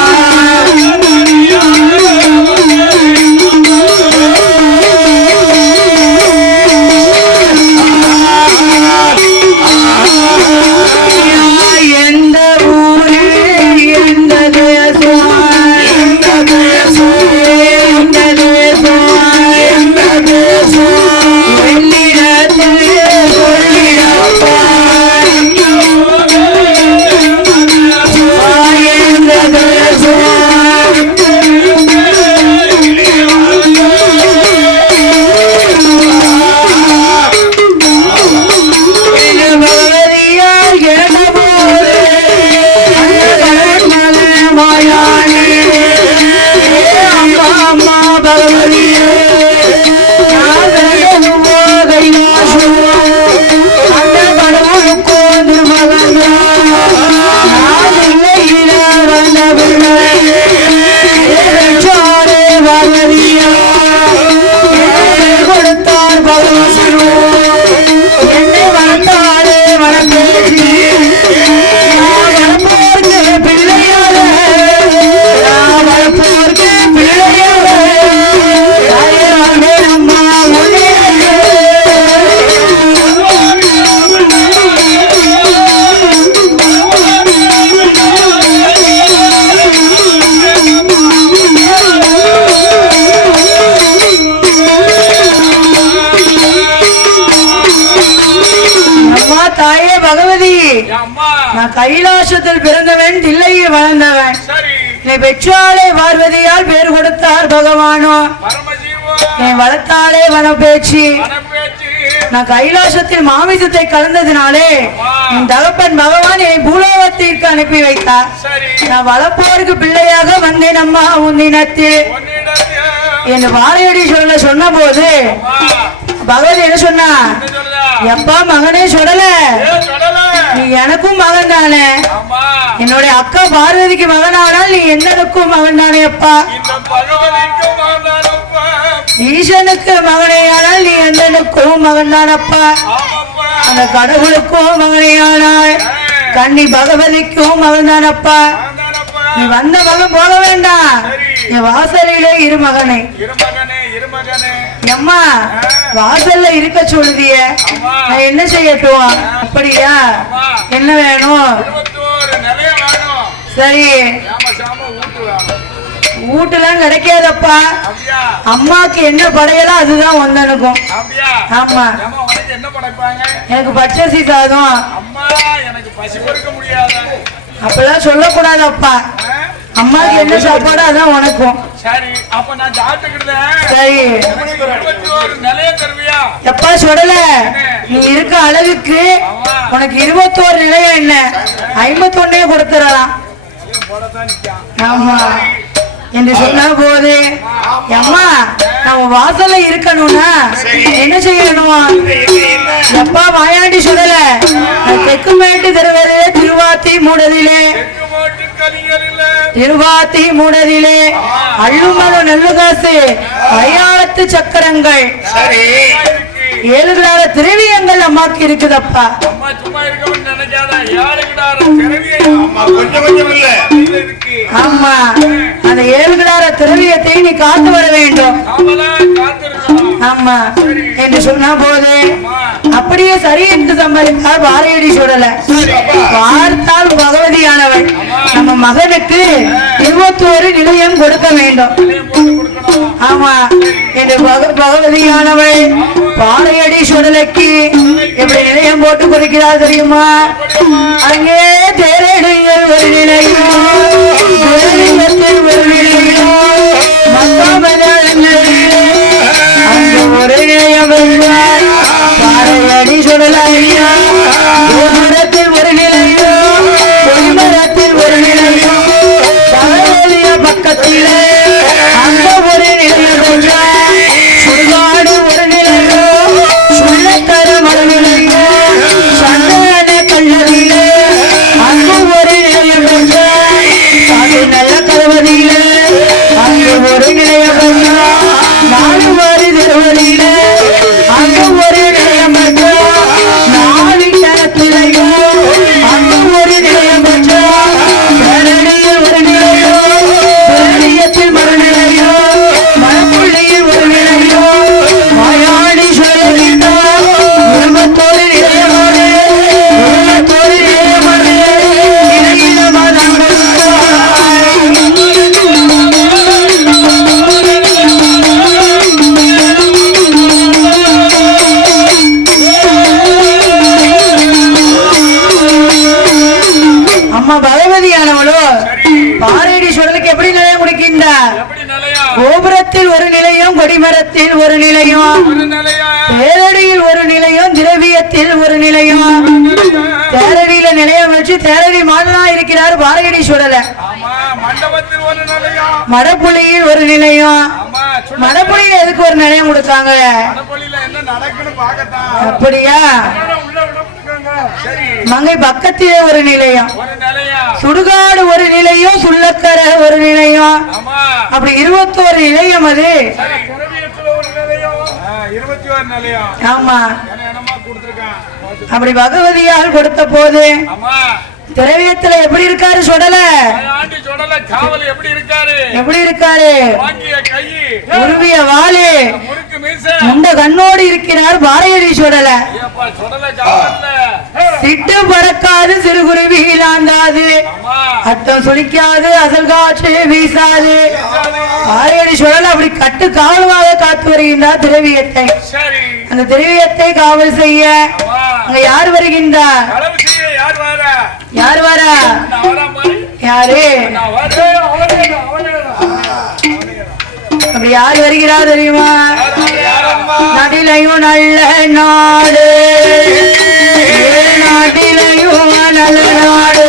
நான் கைலாசத்தில் பிறந்தவன் தில்லையில் வளர்ந்தவன் நீ பெற்றாலே பார்வதியால் பேர் கொடுத்தார் பகவானோ என் வளர்த்தாலே வனப்பேச்சு நான் கைலாசத்தில் மாமிசத்தை கலந்ததினாலே என் தகப்பன் பகவான் என் பூலோகத்திற்கு அனுப்பி வைத்தார். நான் வளர்ப்போருக்கு பிள்ளையாக வந்தேன் அம்மா உன்னிடத்தில் என் வாழையடி சொன்ன போது பகவதி என்ன சொன்னா, எப்பா மகனே சொல்லல, நீ எனக்கும் மகன் தானே, என்னுடைய அக்கா பார்வதிக்கு மகனானால் நீ என்னக்கும் மகன் தானே அப்பா, ஈசனுக்கு மகனையானால் நீ எந்தனுக்கும் மகன் தானப்பா, அந்த கடவுளுக்கும் மகனையானால் கண்ணி பகவதிக்கும் மகன் தானப்பா, நீ வந்த மகன் போக வேண்டாம், என் வாசலிலே இரு மகனை, அம்மா வாசல்ல இருக்க சொல்லுதிய, நான் என்ன செய்யட்டும்? அப்படியா, என்ன வேணும்? சரி, வீட்டுலாம் கிடைக்காதப்பா, அம்மாக்கு என்ன படையலாம் அதுதான் வந்தனுக்கும். ஆமா, எனக்கு பச்சரிசி சாதம், அப்பெல்லாம் சொல்லக்கூடாதப்பா, அம்மாக்கு என்ன சாப்பாடு அதான் உனக்கும். சரி, அப்ப நான் சாப்பிட்டுக்கிட்டேன். சரி, எப்பா சொல்லல, நீ இருக்க அளவுக்கு உனக்கு 21 நிலையம் என்ன 51 கொடுத்துடலாம். ஆமா என்று சொன்ன போது, அம்மா நம்ம வாசல்ல இருக்கணும்னா என்ன செய்யணும்? எப்பா மாயாண்டி சொல்லல, தெற்கு மேட்டு தெருவரே திருவாத்தி மூடதிலே, திருவாத்தி மூடதிலே அள்ளுமலோ நெல்லு காசு அயாளத்து சக்கரங்கள் 7 கிடார திரவியங்கள் அம்மாக்கு இருக்குதப்பா. ஆமா, அந்த 7 கிடார திரவியத்தை நீ காத்து வர வேண்டும். ஆமா என்று சொன்ன போது அப்படியே சரி என்று சம்பளித்தார் பாரதியடி சொல்லல. பார்த்தால் பகவதியானவள் நம்ம மகனுக்கு 21 நிலையம் கொடுக்க வேண்டும். ஆமா என்று பகவதியானவள் பாரதியடி சொல்லலைக்கு எப்படி நிலையம் போட்டு கொடுக்கிறார் தெரியுமா? அங்கே தேரடிகள் ஒரு நிலையம், ஒரு நிலையம், அங்கு ஒரு நிலையம் பாரதியடி சொல்லலையா, மரத்தில் ஒரு நிலையம், மரத்தில் ஒரு நிலையம், பகவதிய பக்கத்திலே அந்த ஒரு நிலையம், சுடுகாடு ஒரு நிலையம், சுள்ளக்கர மறு நிலையம், சந்தன கல்லறியிலே அங்கு ஒரு நிலையம், அது நல்ல கருவதியிலே அங்கு ஒரு நிலையம், நாலு மாறி திருவதியிலே அங்கு ஒரு நிலையம், நாலு கரத்திலையோ அங்கு ஒரு நிலையம், ஒரு நிலையம், பிரதியத்தில் மறுநிலையோ, மரப்புள்ளியில் ஒரு நிலையோ, மாயாடி சொல்லிட்டோ 21 நிலையமோடு 21 நிலையமோடு அம்மா பகவதியானவளோ பாரதி சொல்லலுக்கு எப்படி நிலையம் கொடுக்கின்றார்? கோபுரத்தில் ஒரு நிலையம், கொடிமரத்தில் ஒரு நிலையம், தேரடியில் ஒரு நிலையம், திரவியத்தில் ஒரு நிலையம், தேரடியில நிலையம் வச்சு தேரடி மாதனா இருக்கிறார் பாரதி சொல்லல. மடப்புள்ளியில் ஒரு நிலையம், மடப்புள்ளியில எதுக்கு ஒரு நிலையம் கொடுத்தாங்க? அப்படியா? மங்கை பக்கத்திலே ஒரு நிலையம், சுடுகாடு ஒரு நிலையம், சுள்ளக்கர ஒரு நிலையம், அப்படி 21 நிலையம். அது ஆமா, அப்படி பகவதியால் கொடுத்த போது திரவியத்துல எப்படி இருக்காரு சொல்லல? எப்படி இருக்காரு? உருவிய வாளு, முண்ட கண்ணோடு இருக்கிறார் பாரதி சொல்லல. சிட்டு பறக்காது, சிறுகுருவி இழந்தாது, அட்டம் சுழிக்காது, அசல் காற்று வீசாது, பாரதி சொல்லல. அப்படி கட்டு காவலாக காத்து வருகின்றார் திரவியத்தை. அந்த திரவியத்தை காவல் செய்ய அங்க யார் வருகின்றார்? யார் வரா? யாரு? அப்படி யார் வருகிறார் தெரியுமா? நாட்டில் நாட்டிலையும் நல்ல நாடு, நாட்டிலையும் நல்ல நாடு,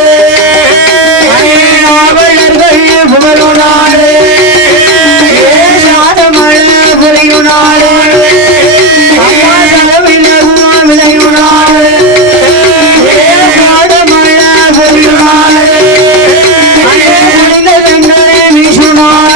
நாவலர்கள் புகழும் நாடு, சாதமழ புரியும் நாடு, அம்மா செலவிலகும் விளையும் நாடு, சாதமழ புரியும் நாடு, வீசும் நாடு,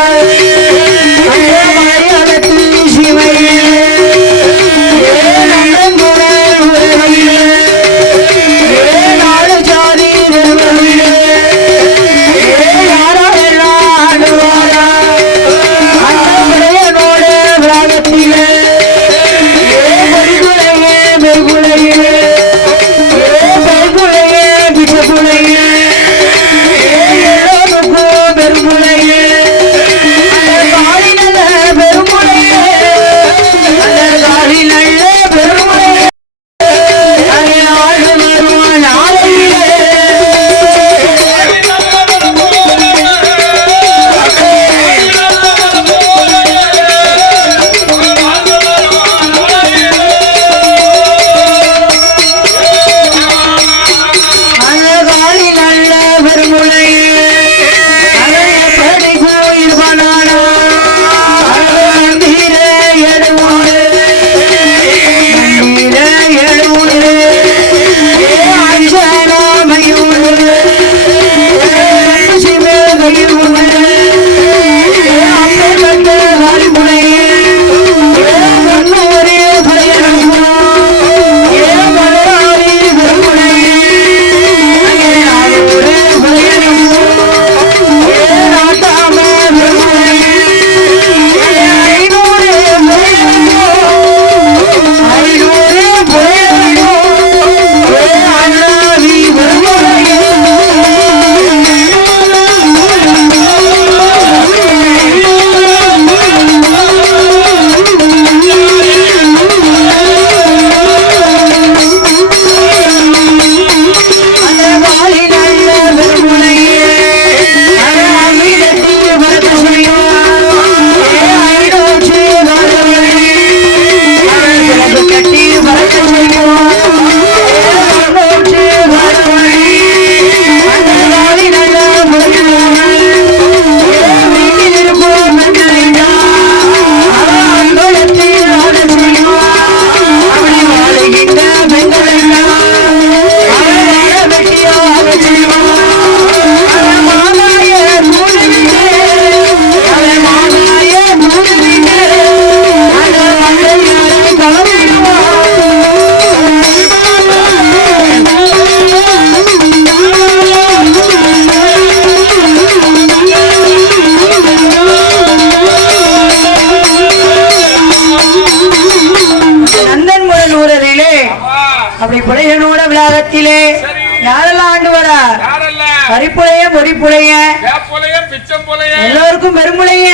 எல்லோருக்கும் பெருமுளைய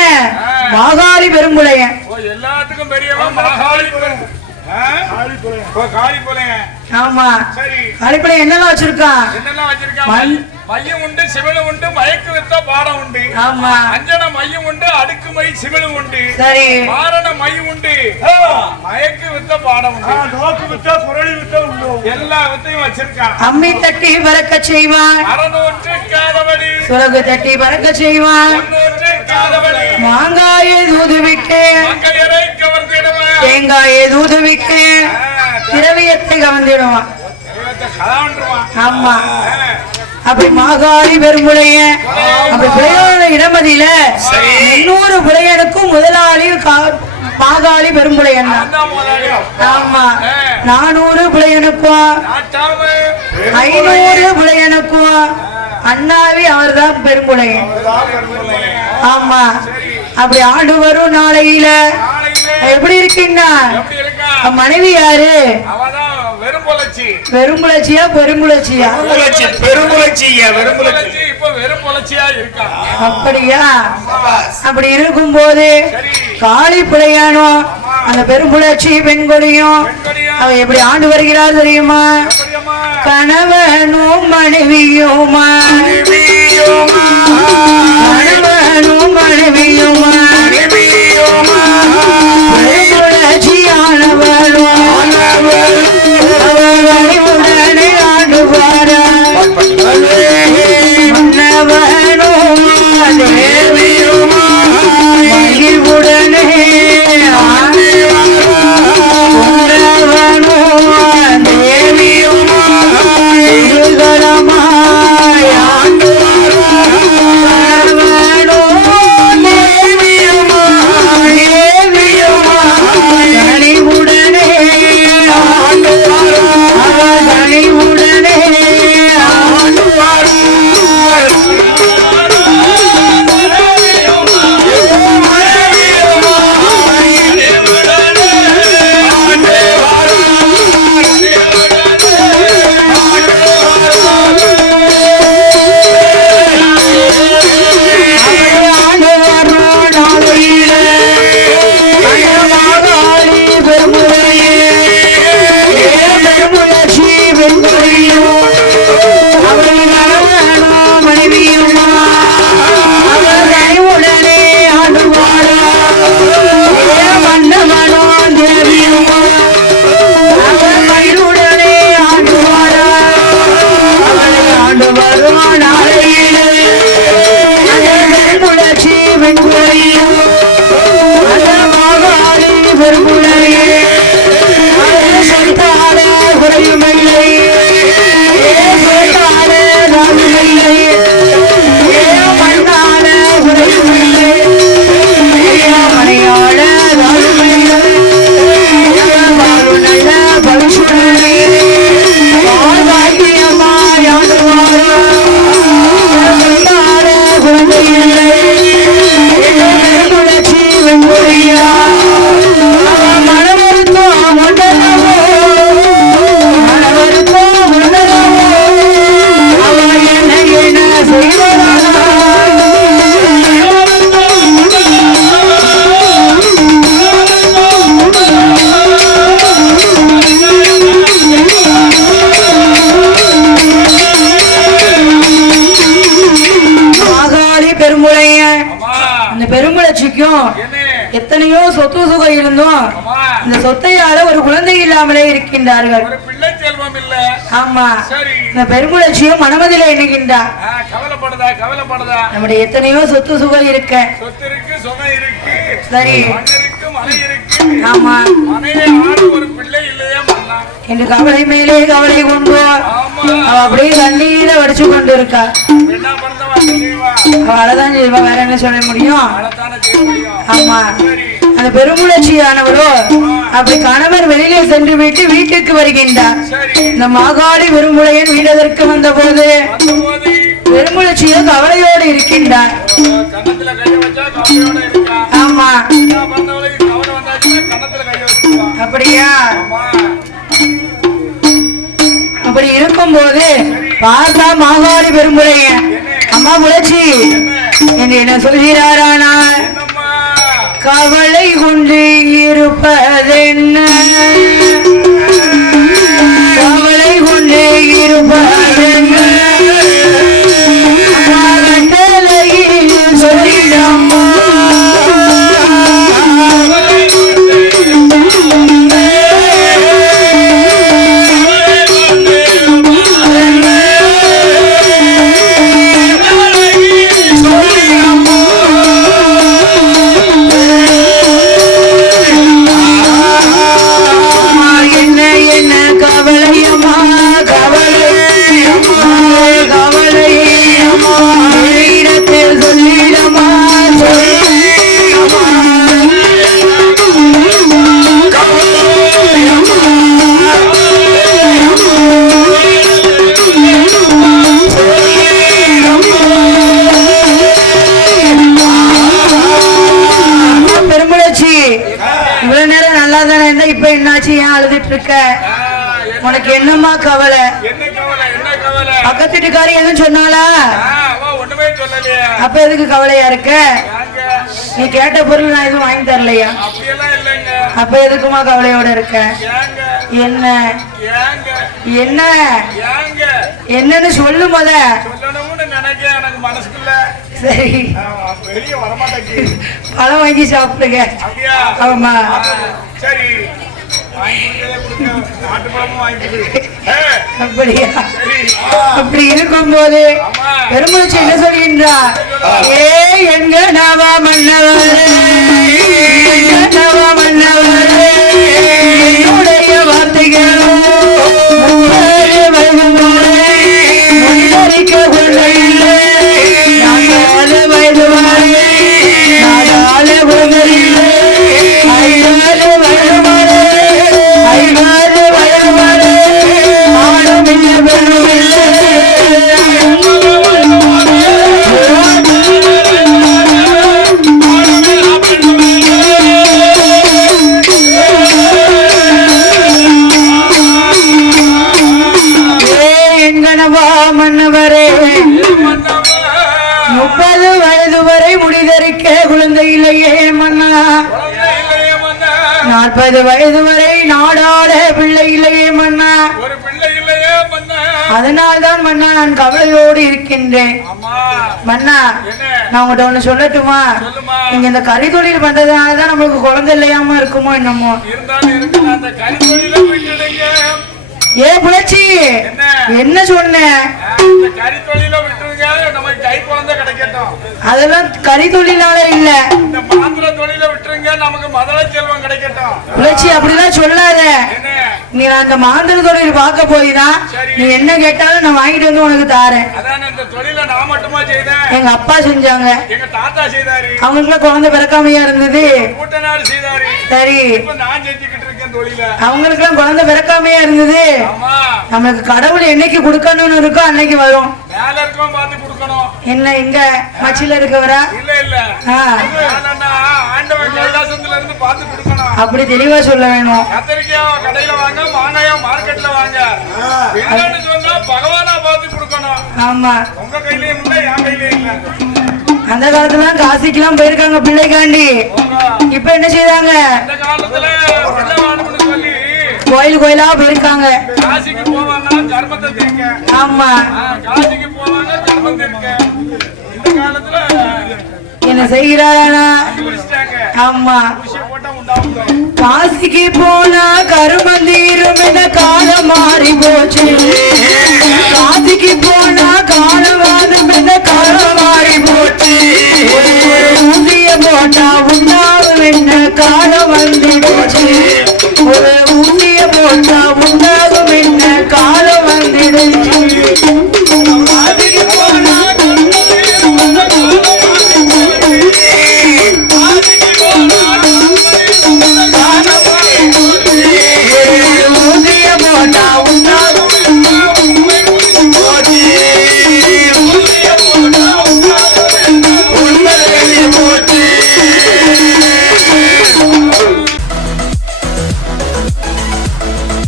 மாகாளி பெருமுளைய எல்லாத்துக்கும் பெரியவன் மாகாளி ஆமா காளிப்பளைய என்னெல்லாம் வச்சிருக்கான்? மையம் உண்டு, சிவலும் உண்டு, மயக்கு வித்த பாடம் உண்டு. ஆமா. அஞ்சன மையம் உண்டு, அடுக்கு மை சிவலும் உண்டு. சரி. மாரண மையம் உண்டு, மயக்கு வித்த பாடம் உண்டு. நோக்கு வித்த குரலி வித்த உண்டு. எல்லா வித்தையும் வச்சிருக்கான். அம்மி தட்டி பறக்க செய்வான், அறநூற்று காதவடி. சுரகு தட்டி பறக்க செய்வான், முன்னூற்று காதவடி. மாங்காயை தூதுவிட்டு மங்கையரை கவர்ந்திடுவான், தேங்காயை தூதுவிட்டு திரவியத்தை கவர்ந்திடுவான். ஆமா. அப்படி மாகாளி பெருமுளைய அப்படி புலையான இடமதியில 300 புலையனுக்கும் முதலாளி மாகாளி பெரும்புலையன். ஆமா. 400 புலையனுக்கும் 500 புலையனுக்கும் அண்ணாவி அவர் தான் பெரும்புலையன். ஆமா. அப்படி ஆண்டு வரும் நாளையில எப்படி இருக்கீங்கன்னா மனைவி யாரு? வெறும்புலச்சியா பெரும்புலச்சியா? அப்படியா? அப்படி இருக்கும் போது காளி பிள்ளையானோ அந்த பெரும்புலச்சி பெண்கொடியும் அவ எப்படி ஆண்டு வருகிறார் தெரியுமா? கணவனும் மனைவியுமா, கணவனும் மனைவியுமா, பெரும்புலச்சியானவர் எத்தனையோ சொத்து சுகம் இருந்தும் இந்த சொத்தையால ஒரு குழந்தை இல்லாமலே இருக்கின்றார்கள். ஒரு பிள்ளை செல்வம் இல்ல. ஆமா. சரி. இந்த பெருமுளச்சியும் மனமதில எண்ணுகின்றார். கவலைப்படுதா நம்முடைய எத்தனையோ சொத்து சுகம் இருக்க. சொத்து இருக்கு, சுகம் இருக்கு. சரி. மண் இருக்கு, மலை இருக்கு. ஆமா. மனையை ஆடு ஒரு பிள்ளை இல்லையா மண்ணா? என்று கவலை மேலே கவலை கொண்டு அவ அப்படியே கண்ணீரை வடிச்சு கொண்டு இருக்கா. என்ன பண்ணவா செய்வா? அவளதான் செய்வா, வேற என்ன சொல்ல முடியும்? ஆமா. அந்த பெருமுளச்சியானவரோ அப்படி கணவர் வெளியிலே சென்று விட்டு வீட்டுக்கு வருகின்றார். இந்த மாகாடி பெருமுளையன் வீடதற்கு வந்த போது பெருமுளச்சியோ கவலையோடு இருக்கின்றார். ஆமா. அப்படியா? அப்படி இருக்கும் போது பார்த்தா மாகாடி பெருமுளையன் அம்மா முளச்சி என்று என்ன சொல்கிறாரானா, கவலை கொண்டு இருப்பதென்ன, கவலை கொண்டு இருப்பதென்ன, சொல்லிடம்மா உனக்கு என்னம்மா கவலை? பக்கத்து வீட்டுக்காரி எதுவும் சொன்னாலா? அப்ப எதுக்கு கவலையா இருக்க? நீ கேட்ட பொருள் நான் எதுவும் வாங்கி தரலையா? அப்ப எதுக்குமா கவலையோட இருக்க? என்ன என்ன என்னன்னு சொல்லு முத. சரி, பழம் வாங்கி சாப்பிடுங்க. ஆமா. சரி. அப்படியா? அப்படி இருக்கும் போது பெருமூச்சு என்ன சொல்கின்றார்? ஏ எங்க நவா மன்னவரே, நவா மன்னவரே, என்னுடைய வார்த்தைகளும் முன்னறிக்க கொள்ளையில்லை. நாடாள வயதுமானே, நாடாள உலகில்லை, ஐநாள வயதுமானே, ஐநாள வயதுமானே, ஆடும் இல்லை பெண்ணும் இல்லை. மன்னவரே, 30 வயது வரை முடிதறிக்க குழந்தை இல்லையே மன்னா, 40 வயது வரை நாடாட பிள்ளை இல்லையே மன்னா, அதனால்தான் மன்னா நான் கவலையோடு இருக்கின்றேன். மன்னா, நான் உங்கள்கிட்ட ஒண்ணு சொல்லட்டுமா? நீங்க இந்த கறி தொழில் பண்றதுனாலதான் நம்மளுக்கு குழந்தை இல்லையாம இருக்குமோ என்னமோ. ஏ புலச்சி, என்ன சொன்ன? அதெல்லாம் கறி தொழிலால இல்ல, புலச்சி அப்படிலாம் சொல்லாத. நீ அந்த மாந்திர தொழில் பார்க்க போயிதான் நீ என்ன கேட்டாலும் நான் வாங்கிட்டு வந்து உனக்கு தாரேன். எங்க அப்பா செஞ்சாங்க, அவங்களுக்கு குழந்தை பிறக்காமையா இருந்தது. சரி, அவங்களுக்கு எல்லாம் குழந்தை பிறக்காமையா இருந்தது. நமக்கு கடவுள் என்னைக்கு கொடுக்கணும்னு இருக்கோ அன்னைக்கு வரும். என்ன இங்க மச்சில இருக்கவரா? அப்படி தெளிவா சொல்ல வேணும். ஆமா, அந்த காலத்துல காசிக்கெல்லாம் போயிருக்காங்க பிள்ளைக்காண்டி. இப்ப என்ன செய்தாங்க? கோயில் கோயிலா போயிருக்காங்க. ஆமா, என்ன செய்கிறாரா? கண்டுபிடிச்சிட்டாங்க. ஆமா. ஊசியை போட்டா உண்டாகும். காசிக்கு போனா கருமந்தீரும் என காலம் மாறி போச்சு. காசிக்கு போனா